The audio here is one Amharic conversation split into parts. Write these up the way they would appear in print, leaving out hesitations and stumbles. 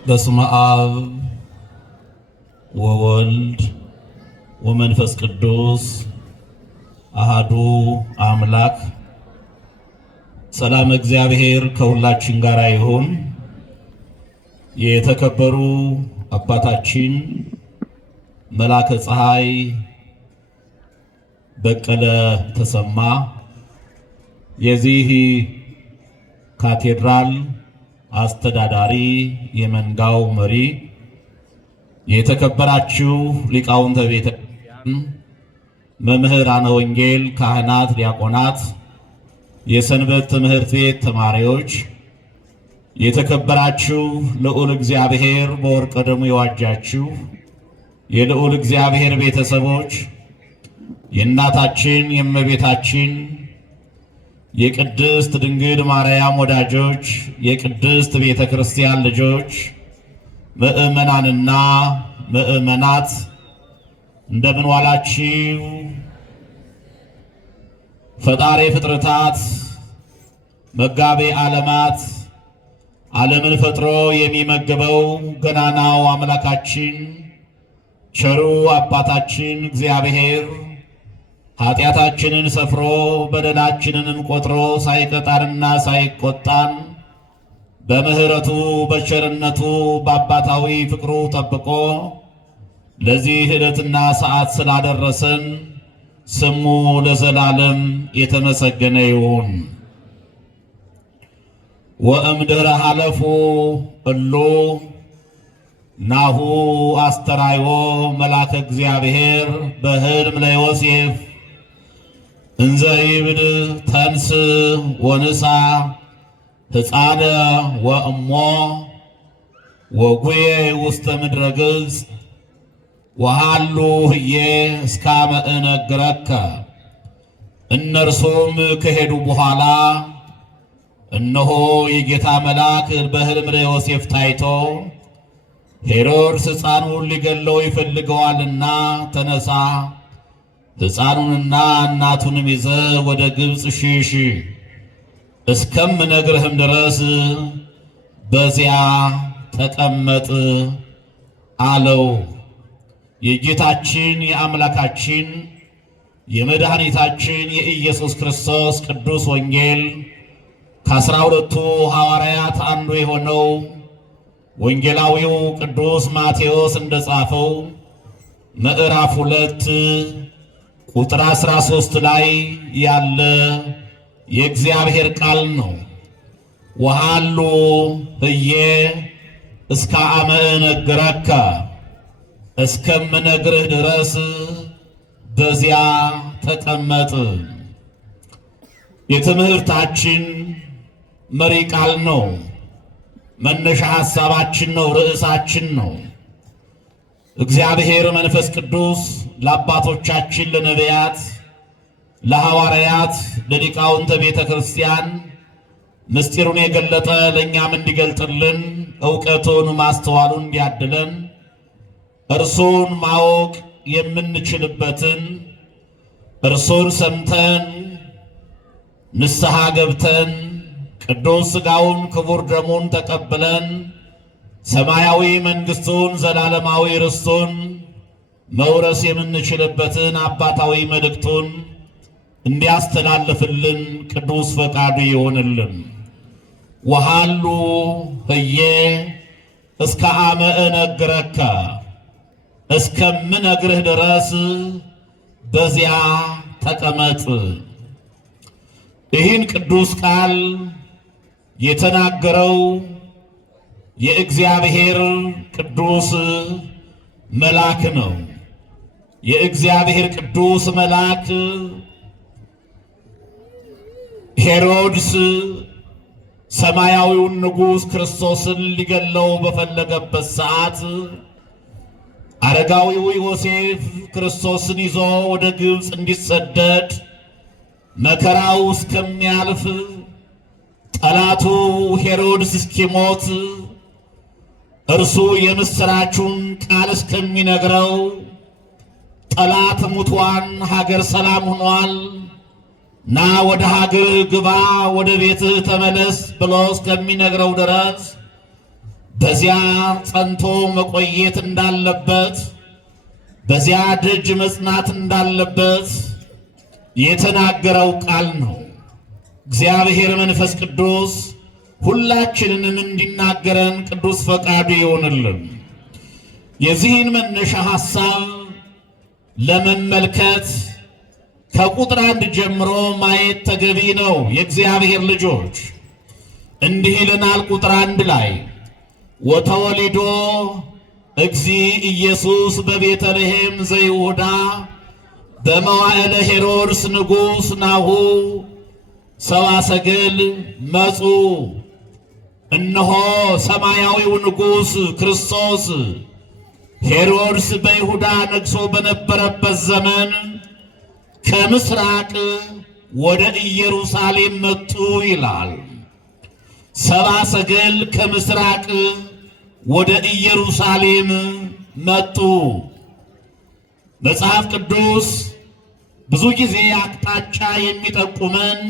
በስመ አብ ወወልድ ወመንፈስ ቅዱስ አሃዱ አምላክ። ሰላም እግዚአብሔር ከሁላችን ጋር ይሁን። የተከበሩ አባታችን መላከ ፀሐይ በቀለ ተሰማ የዚህ ካቴድራል አስተዳዳሪ፣ የመንጋው መሪ፣ የተከበራችሁ ሊቃውንተ ቤተ ክርስቲያን፣ መምህራነ ወንጌል፣ ካህናት፣ ዲያቆናት፣ የሰንበት ትምህርት ቤት ተማሪዎች፣ የተከበራችሁ ልዑል እግዚአብሔር በወርቀ ደሙ የዋጃችሁ የልዑል እግዚአብሔር ቤተሰቦች፣ የእናታችን የእመቤታችን የቅድስት ድንግል ማርያም ወዳጆች፣ የቅድስት ቤተ ክርስቲያን ልጆች፣ ምእመናንና ምእመናት እንደምን ዋላችሁ? ፈጣሪ ፍጥረታት መጋቤ ዓለማት ዓለምን ፈጥሮ የሚመግበው ገናናው አምላካችን ቸሩ አባታችን እግዚአብሔር ኃጢአታችንን ሰፍሮ በደላችንንም ቆጥሮ ሳይቀጣንና ሳይቆጣን በምሕረቱ በቸርነቱ በአባታዊ ፍቅሩ ጠብቆ ለዚህ ዕለትና ሰዓት ስላደረሰን ስሙ ለዘላለም የተመሰገነ ይሁን። ወእምድኅረ ሀለፉ እሉ ናሁ አስተራዮ መልአከ እግዚአብሔር በሕልም ለዮሴፍ እንዘ ይብል ተንስ ወንሳ ሕፃነ ወእሞ ወጉዬ ውስተ ምድረ ግብፅ ወሃሉ ህዬ እስካመ እነግረከ። እነርሱም ከሄዱ በኋላ እነሆ የጌታ መልአክ በሕልም ለዮሴፍ ታይቶ ሄሮድስ ሕፃኑን ሊገለው ይፈልገዋልና ተነሳ፣ ሕፃኑንና እናቱንም ይዘ ወደ ግብፅ ሽሽ፣ እስከምነግርህም ድረስ በዚያ ተቀመጥ አለው። የጌታችን የአምላካችን የመድኃኒታችን የኢየሱስ ክርስቶስ ቅዱስ ወንጌል ከ12ቱ ሐዋርያት አንዱ የሆነው ወንጌላዊው ቅዱስ ማቴዎስ እንደጻፈው ምዕራፍ 2 ቁጥር 13 ላይ ያለ የእግዚአብሔር ቃል ነው። ወሃሉ ህዬ እስከ አመ እነግረከ፣ እስከምነግርህ ድረስ በዚያ ተቀመጥ። የትምህርታችን መሪ ቃል ነው። መነሻ ሐሳባችን ነው። ርዕሳችን ነው። እግዚአብሔር መንፈስ ቅዱስ ለአባቶቻችን ለነቢያት፣ ለሐዋርያት፣ ለሊቃውንተ ቤተ ክርስቲያን ምስጢሩን የገለጠ ለእኛም እንዲገልጥልን ዕውቀቱን ማስተዋሉን እንዲያድለን እርሱን ማወቅ የምንችልበትን እርሱን ሰምተን ንስሐ ገብተን ቅዱስ ሥጋውን ክቡር ደሙን ተቀብለን ሰማያዊ መንግሥቱን ዘላለማዊ ርስቱን መውረስ የምንችልበትን አባታዊ መልእክቱን እንዲያስተላልፍልን ቅዱስ ፈቃዱ ይሆንልን። ወሃሉ ህዬ እስከ አመ እነግረከ፣ እስከምነግርህ ድረስ በዚያ ተቀመጥ። ይህን ቅዱስ ቃል የተናገረው የእግዚአብሔር ቅዱስ መልአክ ነው። የእግዚአብሔር ቅዱስ መልአክ ሄሮድስ ሰማያዊውን ንጉሥ ክርስቶስን ሊገለው በፈለገበት ሰዓት አረጋዊው ዮሴፍ ክርስቶስን ይዞ ወደ ግብፅ እንዲሰደድ መከራው እስከሚያልፍ ጠላቱ ሄሮድስ እስኪሞት እርሱ የምስራቹን ቃል እስከሚነግረው ጠላት ሙቷን ሀገር ሰላም ሆኗል፣ ና ወደ ሀገር ግባ፣ ወደ ቤትህ ተመለስ ብሎ እስከሚነግረው ድረስ በዚያ ጸንቶ መቆየት እንዳለበት፣ በዚያ ደጅ መጽናት እንዳለበት የተናገረው ቃል ነው። እግዚአብሔር መንፈስ ቅዱስ ሁላችንንም እንዲናገረን ቅዱስ ፈቃዱ ይሆንልን። የዚህን መነሻ ሐሳብ ለመመልከት ከቁጥር 1 ጀምሮ ማየት ተገቢ ነው። የእግዚአብሔር ልጆች እንዲህ ይለናል። ቁጥር 1 ላይ ወተወሊዶ እግዚ ኢየሱስ በቤተልሔም ዘይሁዳ በመዋዕለ ሄሮድስ ንጉሥ ናሁ ሰብአ ሰገል መጹ። እነሆ ሰማያዊው ንጉሥ ክርስቶስ ሄሮድስ በይሁዳ ነግሶ በነበረበት ዘመን ከምስራቅ ወደ ኢየሩሳሌም መጡ ይላል። ሰብአ ሰገል ከምስራቅ ወደ ኢየሩሳሌም መጡ። መጽሐፍ ቅዱስ ብዙ ጊዜ አቅጣጫ የሚጠቁመን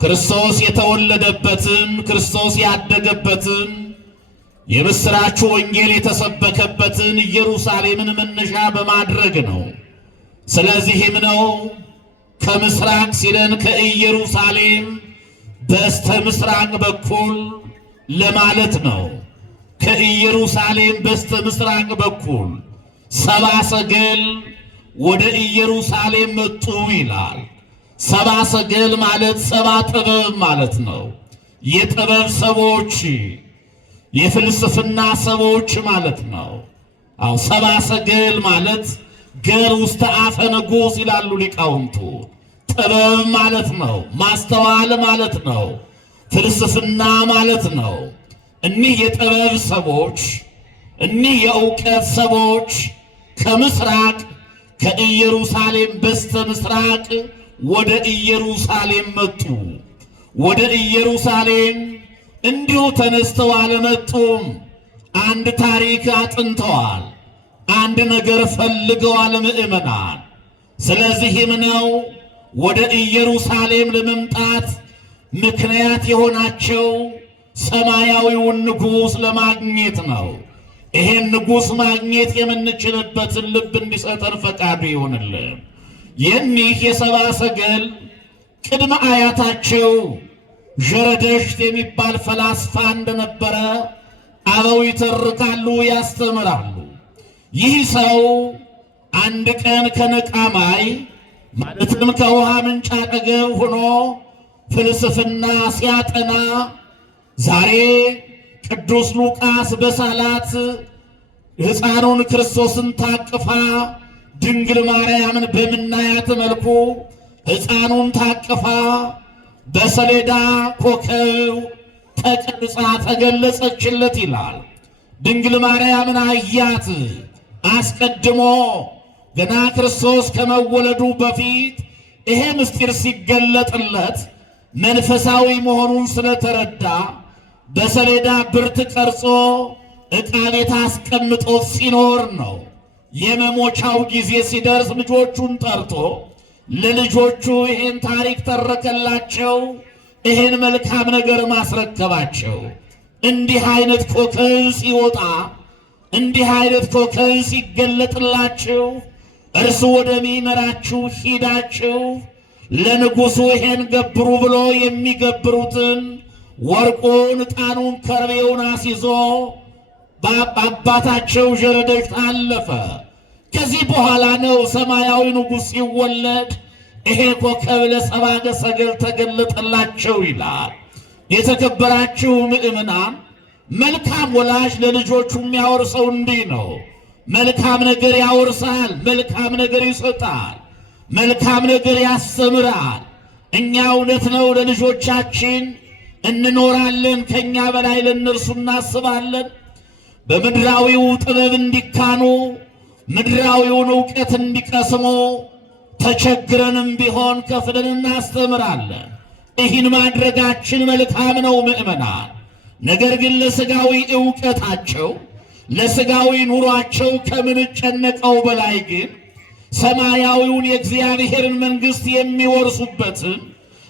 ክርስቶስ የተወለደበትን፣ ክርስቶስ ያደገበትን፣ የምስራቹ ወንጌል የተሰበከበትን ኢየሩሳሌምን መነሻ በማድረግ ነው። ስለዚህም ነው ከምስራቅ ሲለን ከኢየሩሳሌም በስተ ምስራቅ በኩል ለማለት ነው። ከኢየሩሳሌም በስተ ምስራቅ በኩል ሰብአ ሰገል ወደ ኢየሩሳሌም መጡ ይላል። ሰብአ ሰገል ማለት ሰብአ ጥበብ ማለት ነው። የጥበብ ሰዎች፣ የፍልስፍና ሰዎች ማለት ነው። አው ሰብአ ሰገል ማለት ገር ውስተ አፈ ንጉሥ ይላሉ ሊቃውንቱ። ጥበብ ማለት ነው፣ ማስተዋል ማለት ነው፣ ፍልስፍና ማለት ነው። እኒህ የጥበብ ሰዎች፣ እኒህ የእውቀት ሰዎች ከምስራቅ ከኢየሩሳሌም በስተ ምስራቅ ወደ ኢየሩሳሌም መጡ። ወደ ኢየሩሳሌም እንዲሁ ተነስተው አልመጡም። አንድ ታሪክ አጥንተዋል። አንድ ነገር ፈልገዋል ምእመናን። ስለዚህም ነው ወደ ኢየሩሳሌም ለመምጣት ምክንያት የሆናቸው ሰማያዊውን ንጉሥ ለማግኘት ነው። ይሄን ንጉሥ ማግኘት የምንችልበትን ልብ እንዲሰጠን ፈቃዱ ይሆንልን። የኒህ የሰብአ ሰገል ቅድመ አያታቸው ዠረደሽት የሚባል ፈላስፋ እንደነበረ አበው ይተርካሉ፣ ያስተምራሉ። ይህ ሰው አንድ ቀን ከነቃማይ ማለትም ከውሃ ምንጭ አጠገብ ሆኖ ፍልስፍና ሲያጠና ዛሬ ቅዱስ ሉቃስ በሳላት ሕፃኑን ክርስቶስን ታቅፋ ድንግል ማርያምን በምናያት መልኩ ሕፃኑን ታቅፋ በሰሌዳ ኮከብ ተቀርጻ ተገለጸችለት ይላል። ድንግል ማርያምን አያት። አስቀድሞ ገና ክርስቶስ ከመወለዱ በፊት ይሄ ምስጢር ሲገለጥለት መንፈሳዊ መሆኑን ስለተረዳ በሰሌዳ ብርት ቀርጾ ዕቃ ቤት አስቀምጦ ሲኖር ነው። የመሞቻው ጊዜ ሲደርስ ልጆቹን ጠርቶ ለልጆቹ ይሄን ታሪክ ተረከላቸው። ይሄን መልካም ነገር ማስረከባቸው። እንዲህ አይነት ኮከብ ሲወጣ፣ እንዲህ አይነት ኮከብ ሲገለጥላችሁ እርሱ ወደሚመራችሁ ሂዳችሁ ለንጉሡ ይሄን ገብሩ ብሎ የሚገብሩትን ወርቁን፣ ዕጣኑን፣ ከርቤውን አስይዞ በአባታቸው ዠረደሽት አለፈ። ከዚህ በኋላ ነው ሰማያዊ ንጉሥ ሲወለድ ይሄ ኮከብ ለሰብአ ሰገል ተገለጠላቸው ይላል። የተከበራችሁ ምእመናን፣ መልካም ወላጅ ለልጆቹ የሚያወርሰው እንዲህ ነው። መልካም ነገር ያወርሳል፣ መልካም ነገር ይሰጣል፣ መልካም ነገር ያስተምራል። እኛ እውነት ነው ለልጆቻችን እንኖራለን፣ ከኛ በላይ ለእነርሱ እናስባለን። በምድራዊው ጥበብ እንዲካኑ፣ ምድራዊውን ዕውቀት እንዲቀስሙ ተቸግረንም ቢሆን ከፍለን እናስተምራለን። ይህን ማድረጋችን መልካም ነው ምእመናን። ነገር ግን ለሥጋዊ ዕውቀታቸው፣ ለሥጋዊ ኑሯቸው ከምንጨነቀው በላይ ግን ሰማያዊውን የእግዚአብሔርን መንግሥት የሚወርሱበትን፣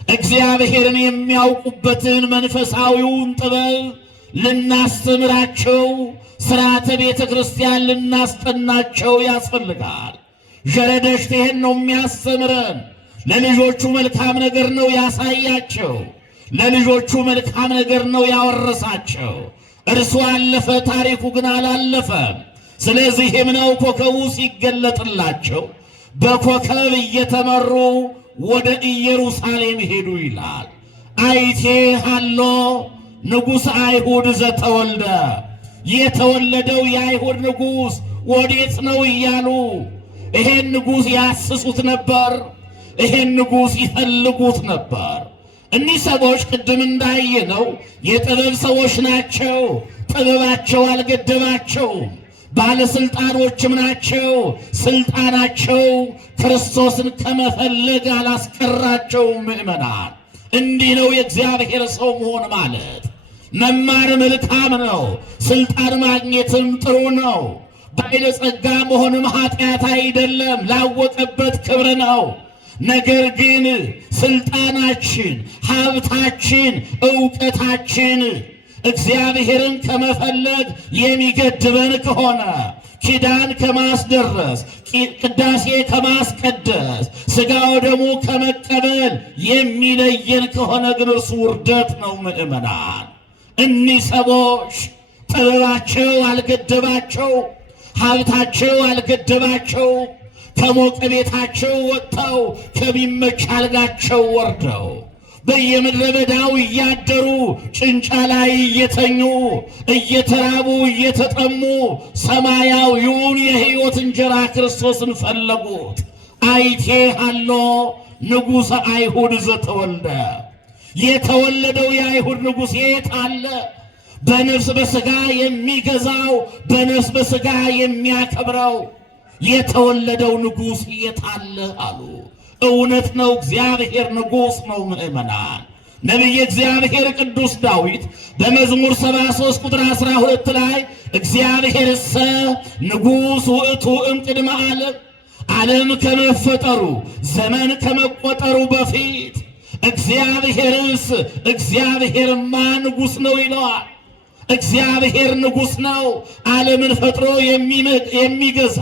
እግዚአብሔርን የሚያውቁበትን መንፈሳዊውን ጥበብ ልናስተምራቸው፣ ሥርዓተ ቤተ ክርስቲያን ልናስጠናቸው ያስፈልጋል። ዠረደሽት ይሄን ነው የሚያስተምረን። ለልጆቹ መልካም ነገር ነው ያሳያቸው። ለልጆቹ መልካም ነገር ነው ያወረሳቸው። እርሱ አለፈ፣ ታሪኩ ግን አላለፈም። ስለዚህም ነው ኮከቡ ሲገለጥላቸው በኮከብ እየተመሩ ወደ ኢየሩሳሌም ሄዱ ይላል። አይቴ ሃሎ ንጉሥ አይሁድ ዘተወልደ፣ የተወለደው የአይሁድ ንጉሥ ወዴት ነው እያሉ ይሄን ንጉሥ ያስሱት ነበር። ይሄን ንጉሥ ይፈልጉት ነበር። እኒህ ሰዎች ቅድም እንዳየነው የጥበብ ሰዎች ናቸው። ጥበባቸው አልገደባቸውም። ባለስልጣኖችም ናቸው። ስልጣናቸው ክርስቶስን ከመፈለግ አላስቀራቸውም። ምእመናን፣ እንዲህ ነው የእግዚአብሔር ሰው መሆን ማለት። መማር መልካም ነው። ስልጣን ማግኘትም ጥሩ ነው። ባለጸጋ መሆንም ኃጢአት አይደለም፣ ላወቀበት ክብር ነው። ነገር ግን ስልጣናችን፣ ሀብታችን፣ ዕውቀታችን እግዚአብሔርን ከመፈለግ የሚገድበን ከሆነ ኪዳን ከማስደረስ፣ ቅዳሴ ከማስቀደስ፣ ሥጋው ደሙ ከመቀበል የሚለየን ከሆነ ግን እርሱ ውርደት ነው። ምእመናን፣ እኒህ ሰዎች ጥበባቸው አልገደባቸው፣ ሀብታቸው አልገደባቸው። ከሞቀ ቤታቸው ወጥተው ከሚመች አልጋቸው ወርደው በየምድረ በዳው እያደሩ ጭንጫ ላይ እየተኙ እየተራቡ እየተጠሙ ሰማያዊውን የሕይወት እንጀራ ክርስቶስን ፈለጉት። አይቴ ሃሎ ንጉሠ አይሁድ ዘተወልደ፣ የተወለደው የአይሁድ ንጉሥ የት አለ? በነፍስ በሥጋ የሚገዛው፣ በነፍስ በሥጋ የሚያከብረው የተወለደው ንጉሥ የት አለ አሉ። እውነት ነው፣ እግዚአብሔር ንጉሥ ነው። ምእመናን፣ ነቢየ እግዚአብሔር ቅዱስ ዳዊት በመዝሙር 73 ቁጥር 12 ላይ እግዚአብሔርሰ ንጉሥ ውእቱ እምቅድመ ዓለም ከመፈጠሩ ዘመን ከመቆጠሩ በፊት እግዚአብሔርስ እግዚአብሔርማ ንጉሥ ነው ይለዋል። እግዚአብሔር ንጉሥ ነው፣ ዓለምን ፈጥሮ የሚገዛ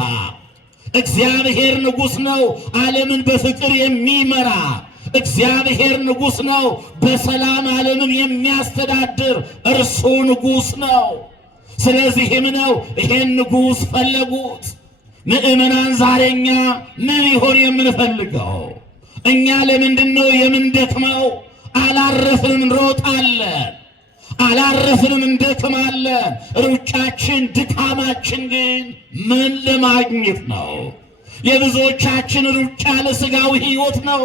እግዚአብሔር ንጉሥ ነው፣ ዓለምን በፍቅር የሚመራ እግዚአብሔር ንጉሥ ነው፣ በሰላም ዓለምን የሚያስተዳድር እርሱ ንጉሥ ነው። ስለዚህም ነው ይሄን ንጉሥ ፈለጉት። ምእመናን፣ ዛሬኛ ምን ይሆን የምንፈልገው? እኛ ለምንድን ነው የምንደክመው? አላረፍንም፣ እንሮጣለን። አላረፍንም፣ እንደክማለን። ሩጫችን፣ ድካማችን ግን ምን ለማግኘት ነው? የብዙዎቻችን ሩጫ ለሥጋዊ ሕይወት ነው።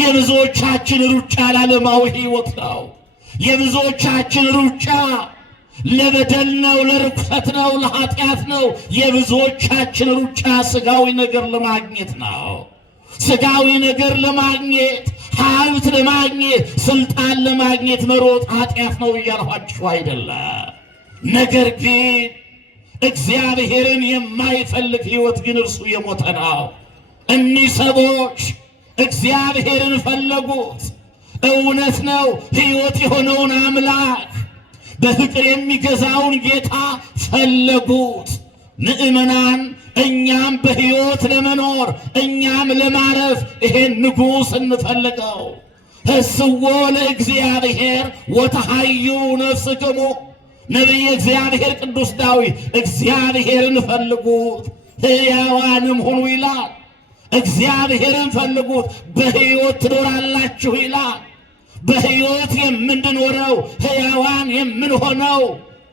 የብዙዎቻችን ሩጫ ለዓለማዊ ሕይወት ነው። የብዙዎቻችን ሩጫ ለበደል ነው፣ ለርኩሰት ነው፣ ለኃጢአት ነው። የብዙዎቻችን ሩጫ ሥጋዊ ነገር ለማግኘት ነው። ሥጋዊ ነገር ለማግኘት፣ ሀብት ለማግኘት፣ ስልጣን ለማግኘት መሮጥ ኃጢአት ነው እያልኋችሁ አይደለም። ነገር ግን እግዚአብሔርን የማይፈልግ ሕይወት ግን እርሱ የሞተ ነው። እኒህ ሰዎች እግዚአብሔርን ፈለጉት። እውነት ነው፣ ሕይወት የሆነውን አምላክ በፍቅር የሚገዛውን ጌታ ፈለጉት። ምእመናን፣ እኛም በሕይወት ለመኖር እኛም ለማረፍ ይሄን ንጉሥ እንፈልገው። ሕስዎ ለእግዚአብሔር ወተሐዩ ነፍስክሙ። ነቢየ እግዚአብሔር ቅዱስ ዳዊት እግዚአብሔርን ፈልጉት ሕያዋንም ሁኑ ይላል። እግዚአብሔርን ፈልጉት በሕይወት ትኖራላችሁ ይላል። በሕይወት የምንኖረው ሕያዋን የምንሆነው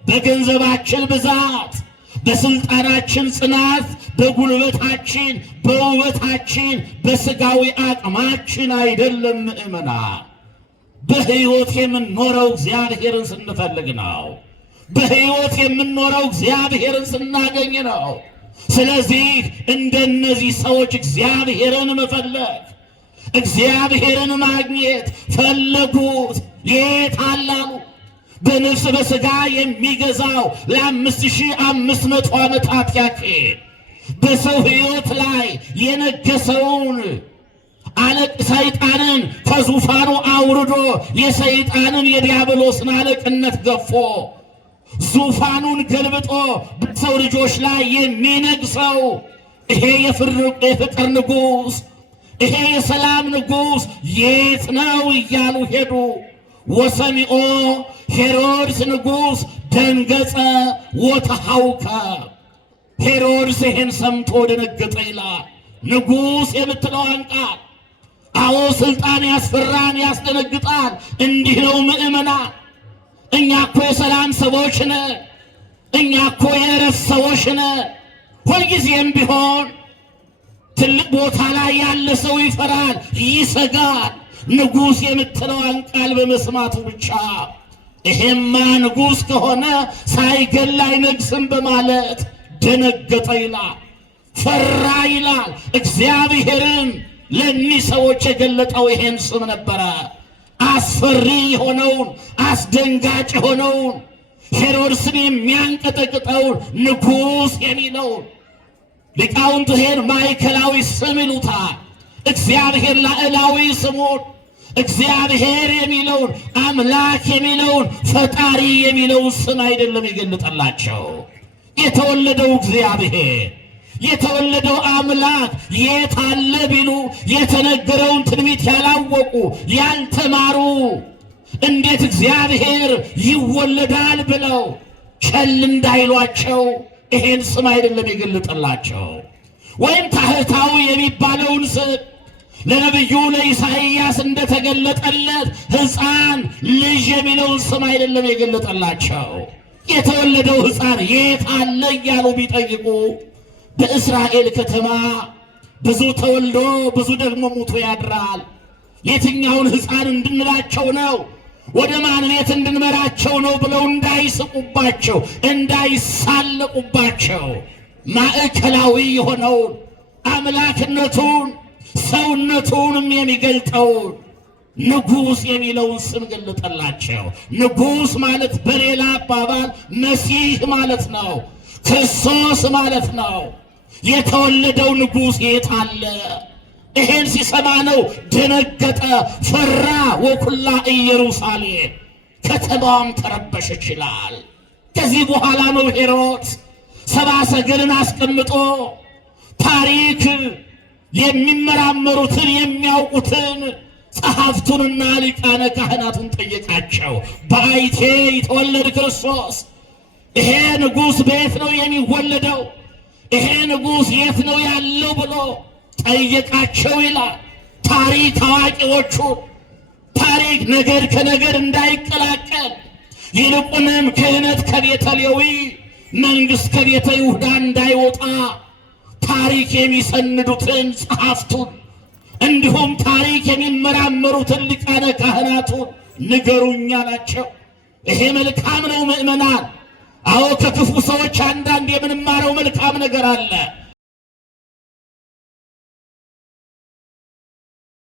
በገንዘባችን ብዛት፣ በስልጣናችን ጽናት፣ በጉልበታችን፣ በውበታችን፣ በሥጋዊ አቅማችን አይደለም። ምእመናን፣ በሕይወት የምንኖረው እግዚአብሔርን ስንፈልግ ነው። በሕይወት የምንኖረው እግዚአብሔርን ስናገኝ ነው። ስለዚህ እንደነዚህ ሰዎች እግዚአብሔርን መፈለግ፣ እግዚአብሔርን ማግኘት ፈለጉት። የት አላሉ? በነፍስ በሥጋ የሚገዛው ለ5500 ዓመታት ያክል በሰው ሕይወት ላይ የነገሰውን ሰይጣንን ከዙፋኑ አውርዶ የሰይጣንን የዲያብሎስን አለቅነት ገፎ ዙፋኑን ገልብጦ በሰው ልጆች ላይ የሚነግሰው ይሄ የፍቅር ንጉሥ፣ ይሄ የሰላም ንጉሥ የት ነው እያሉ ሄዱ። ወሰሚኦ ሄሮድስ ንጉሥ ደንገጸ ወተሐውከ። ሄሮድስ ይሄን ሰምቶ ደነገጠ ይላል። ንጉሥ የምትለዋን ቃል አዎ ስልጣን ያስፈራን ያስደነግጣል። እንዲህ ነው ምእመናን። እኛ እኮ የሰላም ሰዎች ነን። እኛ እኮ የእረፍት ሰዎች ነን። ሁልጊዜም ቢሆን ትልቅ ቦታ ላይ ያለ ሰው ይፈራል፣ ይሰጋል። ንጉሥ የምትለዋን ቃል በመስማቱ ብቻ ይሄማ ንጉሥ ከሆነ ሳይገል አይነግስም በማለት ደነገጠ ይላል፣ ፈራ ይላል። እግዚአብሔርን ለእኒህ ሰዎች የገለጠው ይሄን ስም ነበረ። አስፈሪ የሆነውን አስደንጋጭ የሆነውን ሄሮድስን የሚያንቀጠቅጠውን ንጉሥ የሚለውን ሊቃውንቱ ይሄን ማዕከላዊ ስም ይሉታል። እግዚአብሔር ላዕላዊ ስሙን እግዚአብሔር የሚለውን አምላክ የሚለውን ፈጣሪ የሚለውን ስም አይደለም የገለጠላቸው። የተወለደው እግዚአብሔር የተወለደው አምላክ የት አለ ቢሉ የተነገረውን ትንቢት ያላወቁ ያልተማሩ እንዴት እግዚአብሔር ይወለዳል ብለው ቸል እንዳይሏቸው ይሄን ስም አይደለም የገለጠላቸው። ወይም ታህታዊ የሚባለውን ስም ለነቢዩ ለኢሳይያስ እንደተገለጠለት ሕፃን ልጅ የሚለውን ስም አይደለም የገለጠላቸው። የተወለደው ሕፃን የት አለ እያሉ ቢጠይቁ በእስራኤል ከተማ ብዙ ተወልዶ ብዙ ደግሞ ሙቶ ያድራል። የትኛውን ሕፃን እንድንላቸው ነው? ወደ ማን ቤት እንድንመራቸው ነው ብለው እንዳይስቁባቸው እንዳይሳለቁባቸው ማዕከላዊ የሆነውን አምላክነቱን ሰውነቱንም የሚገልጠውን ንጉሥ የሚለውን ስም ገለጠላቸው። ንጉሥ ማለት በሌላ አባባል መሲህ ማለት ነው፣ ክርስቶስ ማለት ነው። የተወለደው ንጉሥ የት አለ? ይሄን ሲሰማ ነው ደነገጠ፣ ፈራ። ወኩላ ኢየሩሳሌም ከተማዋም ተረበሸች ይላል። ከዚህ በኋላ ነው ሄሮድስ ሰብአ ሰገልን አስቀምጦ ታሪክ የሚመራመሩትን የሚያውቁትን ጸሐፍቱንና ሊቃነ ካህናቱን ጠየቃቸው። በአይቴ ይተወለድ ክርስቶስ፣ ይሄ ንጉሥ በየት ነው የሚወለደው? ይሄ ንጉሥ የት ነው ያለው ብሎ ጠየቃቸው ይላል። ታሪክ አዋቂዎቹ ታሪክ ነገድ ከነገድ እንዳይቀላቀል ይልቁንም ክህነት ከቤተ ሌዊ መንግሥት ከቤተ ይሁዳ እንዳይወጣ ታሪክ የሚሰንዱትን ጸሐፍቱን እንዲሁም ታሪክ የሚመራመሩትን ሊቃነ ካህናቱን ንገሩኝ አላቸው። ይሄ መልካም ነው ምእመናን። አዎ ከክፉ ሰዎች አንዳንድ የምንማረው መልካም ነገር አለ።